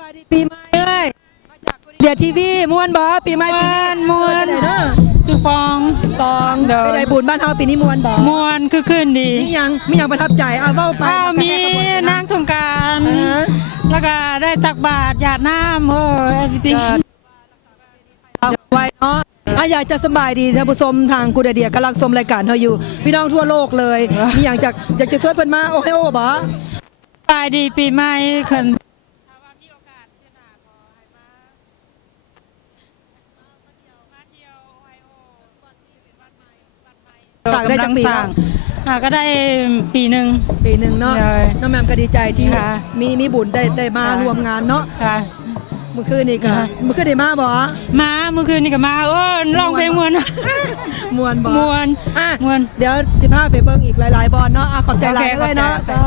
บายดีปีใหม่เอ้ยมาจากกุเดียทีวีม่วนบ่ปีใหม่ปีนี้ม่วน สวัสดีเด้อสุฟองตองเด้อไปได้บุญบ้านเฮาปีนี้ม่วนบ่มวนคือคืนดีมีหยังมีหยังประทับใจเอาเว้าไปอ้าวมีกระแทกกระบวนนางสงกรารเออแล้วก็ได้ตักบาตรหยาดน้ำโอ้ย everything เอาไว้เนาะอะอยากจะสบายดีท่านผู้ชมทางกุเดียกำลังชมรายการเฮาอยู่ พี่น้องทั่วโลกเลย มีหยังจากอยากจะช่วยเพิ่นมาโอไฮโอบ่ ปลายดีปีใหม่ขึ้นากได้จักปีกำลังสร้างอ่าก็ได้ปีหนึ่ง ปีหนึงเนาะได้น้องแหม่มก็ดีใจที่ค่ะ มีมีบุญได้ได้มาค่ะร่วมงานเนาะค่ะ เมื่อคืนนี่ก็ค่ะ เมื่อคืนได้มาบ่มาเมื่อคืนนี่ก็มาโอ้ยร้องเพลงมวนม่วนบ่มวนอะม่วน เดี๋ยวสิพาไปเบิ่งอีกหลายๆบอลเนาะอะขอบใจหลายโอเคด้วยเนาะขอบใจเจ้า